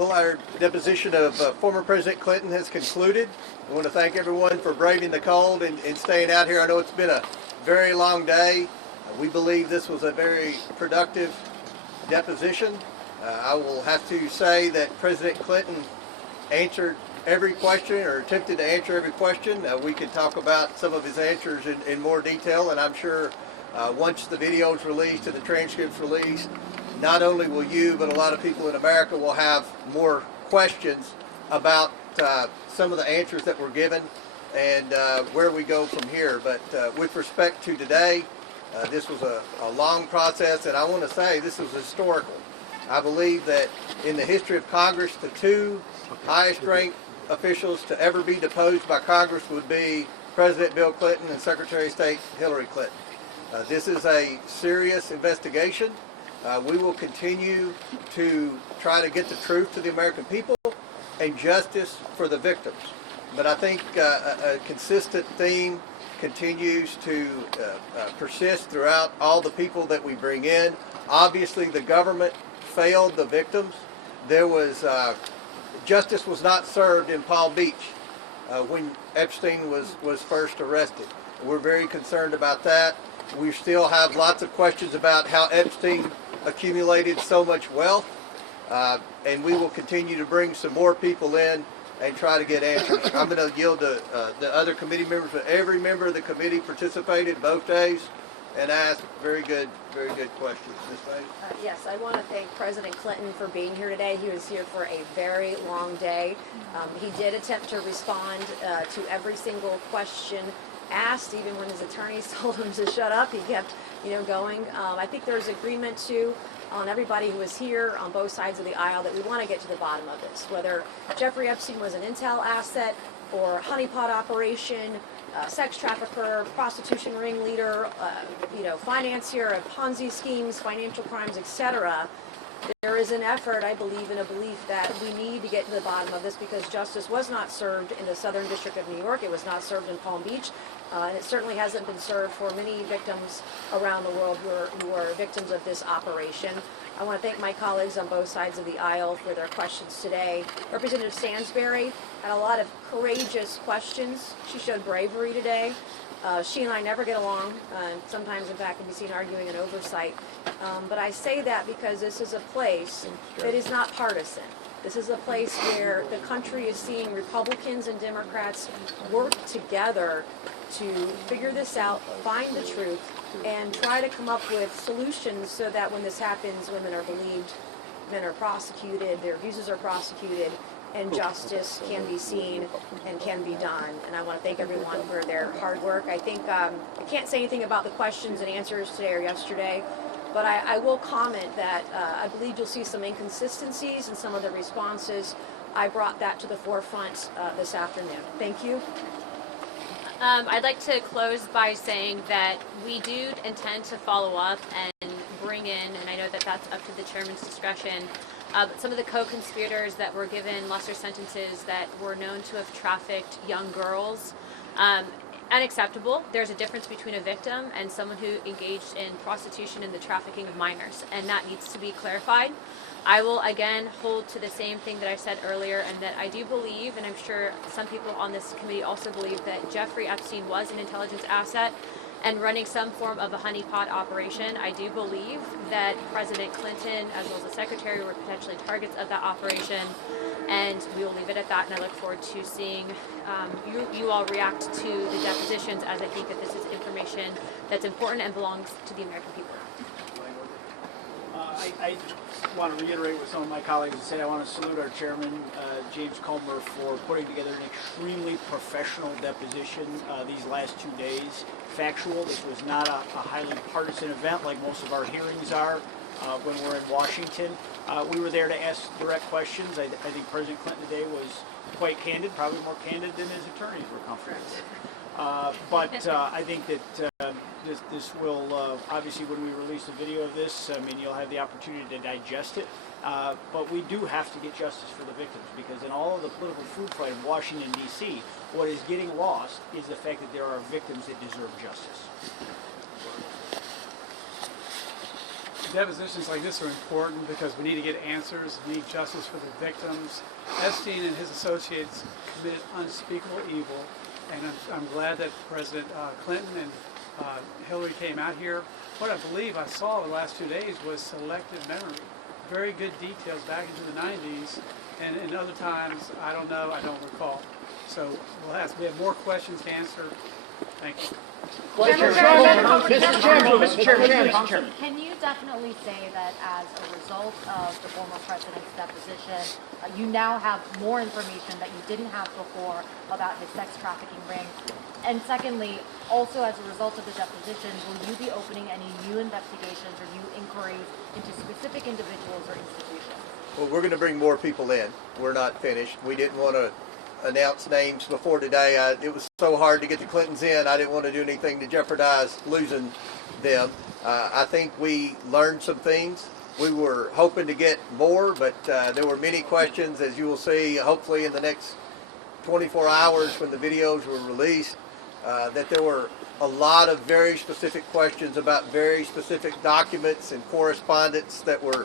Well, our deposition of former President Clinton has concluded. I want to thank everyone for braving the cold and staying out here. I know it's been a very long day. We believe this was a very productive deposition. I will have to say that President Clinton answered every question, or attempted to answer every question. We could talk about some of his answers in more detail, and I'm sure once the video is released and the transcript's released, not only will you, but a lot of people in America will have more questions about some of the answers that were given and where we go from here. But with respect to today, this was a long process, and I want to say this was historical. I believe that in the history of Congress, the two highest ranked officials to ever be deposed by Congress would be President Bill Clinton and Secretary of State Hillary Clinton. This is a serious investigation. We will continue to try to get the truth to the American people and justice for the victims. But I think a consistent theme continues to persist throughout all the people that we bring in. Obviously, the government failed the victims. There was justice was not served in Palm Beach when Epstein was first arrested. We're very concerned about that. We still have lots of questions about how Epstein accumulated so much wealth, and we will continue to bring some more people in and try to get answers. I'm going to yield to the other committee members, but every member of the committee participated both days and asked very good questions. Ms. Faye? Yes, I want to thank President Clinton for being here today. He was here for a very long day. He did attempt to respond to every single question asked, even when his attorneys told him to shut up. He kept, going. I think there's agreement too on everybody who was here on both sides of the aisle that we want to get to the bottom of this. Whether Jeffrey Epstein was an intel asset or honeypot operation, sex trafficker, prostitution ringleader, financier of Ponzi schemes, financial crimes, etc. There is an effort, I believe, and a belief that we need to get to the bottom of this because justice was not served in the Southern District of New York. It was not served in Palm Beach. And it certainly hasn't been served for many victims around the world who are victims of this operation. I want to thank my colleagues on both sides of the aisle for their questions today. Representative Stansberry had a lot of courageous questions. She showed bravery today. She and I never get along, and sometimes, in fact, can be seen arguing an oversight. But I say that because this is a place that is not partisan. This is a place where the country is seeing Republicans and Democrats work together to figure this out, find the truth, and try to come up with solutions so that when this happens, women are believed, men are prosecuted, their abuses are prosecuted, and justice can be seen and can be done. And I want to thank everyone for their hard work. I think I can't say anything about the questions and answers today or yesterday, but I will comment that I believe you'll see some inconsistencies in some of the responses. I brought that to the forefront this afternoon. Thank you. I'd like to close by saying that we do intend to follow up and bring in, and I know that that's up to the chairman's discretion, but some of the co-conspirators that were given lesser sentences that were known to have trafficked young girls. Unacceptable. There's a difference between a victim and someone who engaged in prostitution and the trafficking of minors, and that needs to be clarified. I will again hold to the same thing that I said earlier, and that I do believe, and I'm sure some people on this committee also believe, that Jeffrey Epstein was an intelligence asset and running some form of a honeypot operation. I do believe that President Clinton, as well as the Secretary, were potentially targets of that operation, and we will leave it at that, and I look forward to seeing you all react to the depositions, as I think that this is information that's important and belongs to the American people. I want to reiterate what some of my colleagues have said. I want to salute our chairman, James Comer, for putting together an extremely professional deposition these last 2 days. Factual. This was not a highly partisan event like most of our hearings are when we're in Washington. We were there to ask direct questions. I think President Clinton today was quite candid, probably more candid than his attorneys were comfortable with. But I think that this will, obviously when we release the video of this, I mean, you'll have the opportunity to digest it. But we do have to get justice for the victims, because in all of the political food fight in Washington, D.C., what is getting lost is the fact that there are victims that deserve justice. depositions like this are important because we need to get answers, we need justice for the victims. Epstein and his associates committed unspeakable evil, and I'm glad that President Clinton and Hillary came out here. What I believe I saw the last 2 days was selective memory. Very good details back into the 90s, and in other times, I don't know, I don't recall. So we have more questions to answer. Thank you. Mr. Chairman. Can you definitely say that as a result of the former president's deposition, you now have more information that you didn't have before about his sex trafficking ring? And secondly, also as a result of the deposition, will you be opening any new investigations or new inquiries into specific individuals or institutions? Well, we're going to bring more people in. We're not finished. We didn't want to announce names before today. It was so hard to get the Clintons in. I didn't want to do anything to jeopardize losing them. I think we learned some things. We were hoping to get more, but there were many questions, as you will see, hopefully in the next 24 hours when the videos were released, that there were a lot of very specific questions about very specific documents and correspondence that were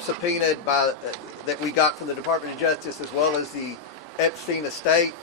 subpoenaed by that we got from the Department of Justice as well as the Epstein estate.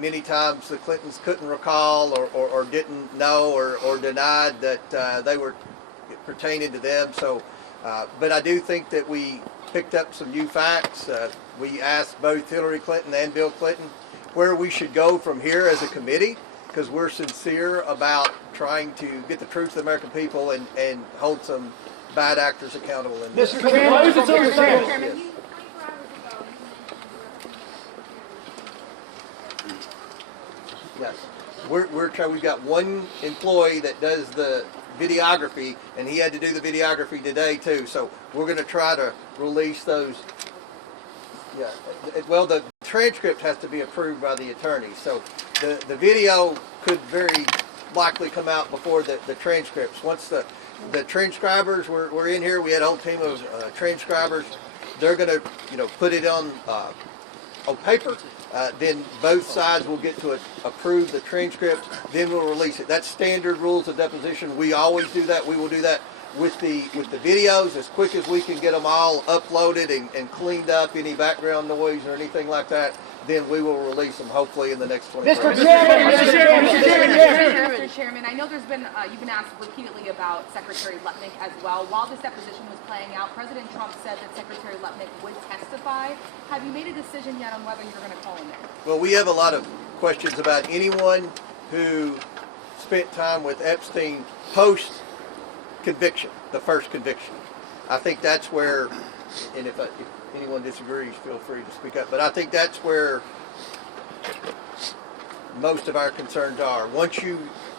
Many times the Clintons couldn't recall or didn't know or denied that they were pertaining to them. So, but I do think that we picked up some new facts. We asked both Hillary Clinton and Bill Clinton where we should go from here as a committee, because we're sincere about trying to get the truth to the American people and hold some bad actors accountable in this. Mr. Chairman. Yes, we've got one employee that does the videography, and he had to do the videography today too. So we're going to try to release those. Yeah, well, the transcript has to be approved by the attorney, so the video could very likely come out before the transcripts. Once the transcribers were in here, we had a whole team of transcribers. They're going to put it on paper. Then both sides will get to approve the transcript. Then we'll release it. That's standard rules of deposition. We always do that. We will do that with the videos as quick as we can get them all uploaded and cleaned up. Any background noise or anything like that, then we will release them hopefully in the next 24 hours. Mr. Chairman, I know there's been you've been asked repeatedly about Secretary Lutnick as well. While this deposition was playing out, President Trump said that Secretary Lutnick would testify. Have you made a decision yet on whether you're going to call him in? Well, we have a lot of questions about anyone who spent time with Epstein post-conviction, the first conviction. I think that's where, and if anyone disagrees, feel free to speak up, but I think that's where most of our concerns are. Once you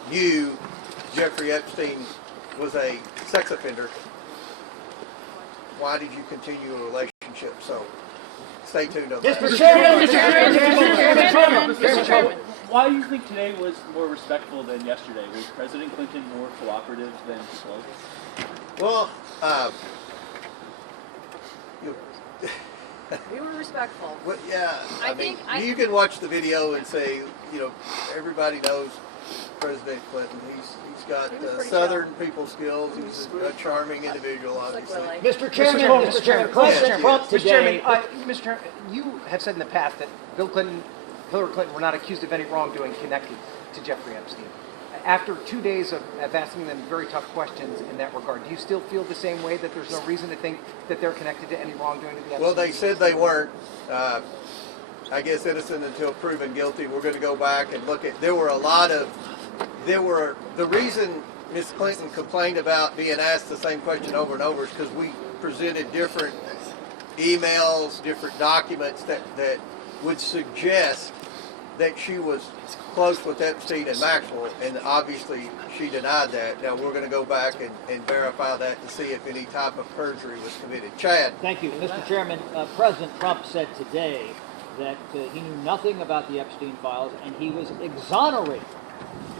knew Jeffrey Epstein was a sex offender, why did you continue a relationship? So stay tuned on that. Mr. Chairman. Why do you think today was more respectful than yesterday? Was President Clinton more cooperative than slow? Well, We were respectful. well, yeah. I mean, think you can watch the video and say, everybody knows President Clinton. He's got He was pretty Southern people skills. He's a charming individual, It's like obviously. Willie. Mr. Chairman. Trump today. Mr. Chairman, you have said in the past that Bill Clinton, Hillary Clinton were not accused of any wrongdoing connected to Jeffrey Epstein. After 2 days of asking them very tough questions in that regard, do you still feel the same way, that there's no reason to think that they're connected to any wrongdoing to the Epstein? Well, they said they weren't. I guess innocent until proven guilty. We're going to go back and look at. The reason Ms. Clinton complained about being asked the same question over and over is because we presented different emails, different documents that would suggest that she was close with Epstein and Maxwell, and obviously she denied that. Now we're going to go back and verify that to see if any type of perjury was committed. Chad. Thank you, Mr. Chairman. President Trump said today that he knew nothing about the Epstein files and he was exonerated.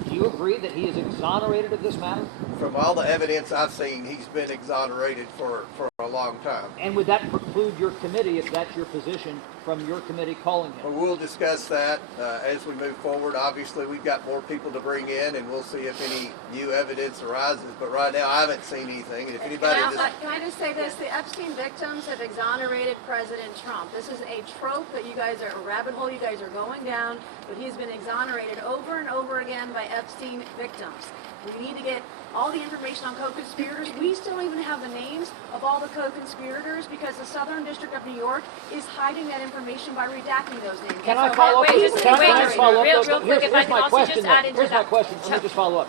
Do you agree that he is exonerated of this matter? From all the evidence I've seen, he's been exonerated for a a long time. And would that preclude your committee, if that's your position, from your committee calling But him? we'll discuss that as we move forward. Obviously, we've got more people to bring in, and we'll see if any new evidence arises. But right now, I haven't seen anything. And if anybody Can just I just say this? The Epstein victims have exonerated President Trump. This is a trope that you guys are, a rabbit hole you guys are going down, but he's been exonerated over and over again by Epstein victims. We need to get all the information on co-conspirators. We still don't even have the names of all the co-conspirators because the Southern District of New York is hiding that information by redacting those names. Can I So- follow up? Wait, just Can wait, I follow up? real though? quick, if I Here's can my also question. just add though. into Here's my that. question. Let me just follow up.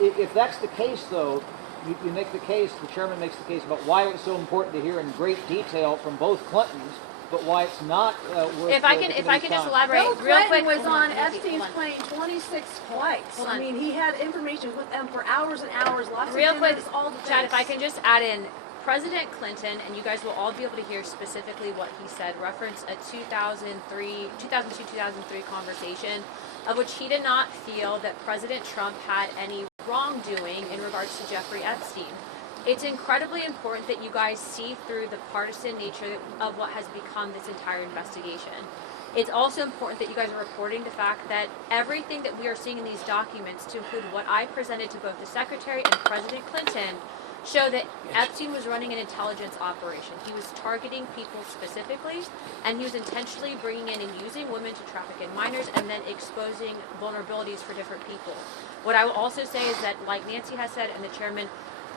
If that's the case, though, you make the case, the chairman makes the case about why it was so important to hear in great detail from both Clintons, but why it's not worth If I the can committee's just time. elaborate Bill real quick. Clinton was on Nancy, Epstein's hold on. plane 26 flights. Hold I on. mean, he had information with them for hours and hours, lots Real of quick, dinners, all the Chad, things. if I can just add in, President Clinton, and you guys will all be able to hear specifically what he said, referenced a 2002-2003 conversation of which he did not feel that President Trump had any wrongdoing in regards to Jeffrey Epstein. It's incredibly important that you guys see through the partisan nature of what has become this entire investigation. It's also important that you guys are reporting the fact that everything that we are seeing in these documents, to include what I presented to both the Secretary and President Clinton, show that Epstein was running an intelligence operation. He was targeting people specifically, and he was intentionally bringing in and using women to traffic in minors and then exposing vulnerabilities for different people. What I will also say is that, like Nancy has said and the chairman,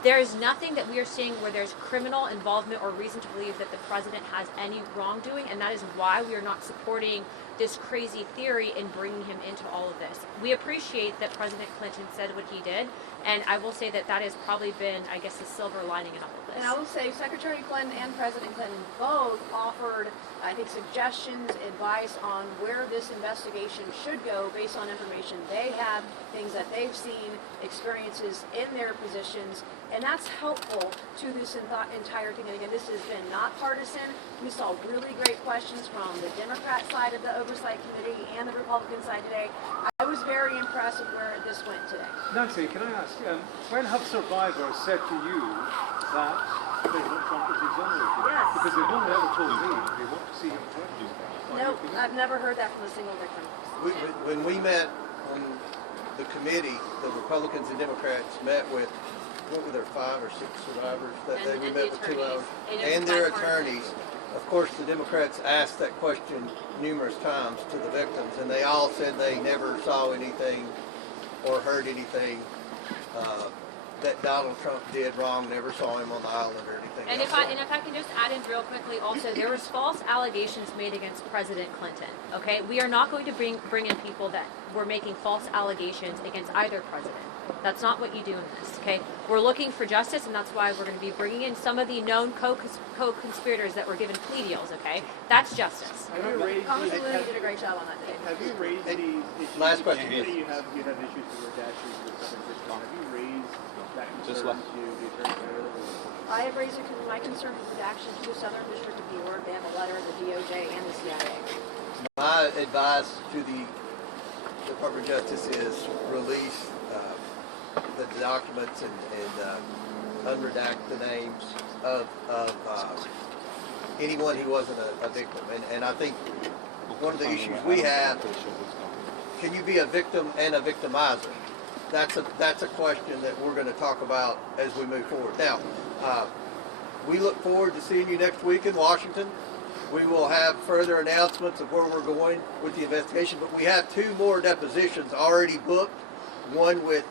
there is nothing that we are seeing where there's criminal involvement or reason to believe that the president has any wrongdoing, and that is why we are not supporting this crazy theory in bringing him into all of this. We appreciate that President Clinton said what he did, and I will say that that has probably been, I guess, the silver lining in all of this. And I will say Secretary Clinton and President Clinton both offered, I think, suggestions, advice on where this investigation should go based on information they have, things that they've seen, experiences in their positions, and that's helpful to this entire thing. And again, this has been not partisan. We saw really great questions from the Democrat side of the Oversight Committee and the Republican side today. I was very impressed with where this went today. Nancy, can I ask, when have survivors said to you that President Trump is exonerated? Yes. Because they've only ever told me they want to see him charged. Nope, I've never heard that from a single victim. when we met on the committee, the Republicans and Democrats met with, what were there, 5 or 6 survivors that day? We met with 2 hours. And their attorneys. Of course, the Democrats asked that question numerous times to the victims, and they all said they never saw anything or heard anything that Donald Trump did wrong, never saw him on the island or anything And else. if I can just add in real quickly also, there was false allegations made against President Clinton, okay? We are not going to bring in people that were making false allegations against either president. That's not what you do in this, okay? We're looking for justice, and that's why we're going to be bringing in some of the known co-conspirators that were given plea deals, okay? That's justice. Have you raised Congressman Lilly did a great job on that day. Have you raised the issues? Last question, You say yes. you have issues with redactions with Southern District. Have you raised that concern to the Attorney General? I have raised my concern with redaction to the Southern District of New York. They have a letter in the DOJ and the CIA. My advice to the Department of Justice is release the documents and unredact the names of anyone who wasn't a victim. And I think one of the issues we have, can you be a victim and a victimizer? That's a question that we're going to talk about as we move forward. Now, we look forward to seeing you next week in Washington. We will have further announcements of where we're going with the investigation, but we have 2 more depositions already booked, one with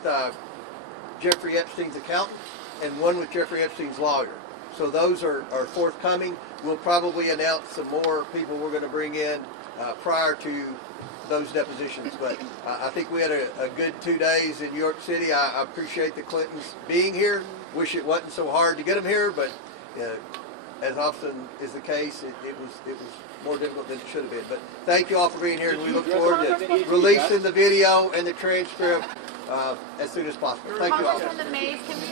Jeffrey Epstein's accountant and one with Jeffrey Epstein's lawyer. So those are forthcoming. We'll probably announce some more people we're going to bring in prior to those depositions. But I think we had a good 2 days in New York City. I appreciate the Clintons being here. Wish it wasn't so hard to get them here, but as often is the case, it was more difficult than it should have been. But thank you all for being here, and we look forward to releasing the video and the transcript as soon as possible. Thank you all. Congresswoman Mays, can we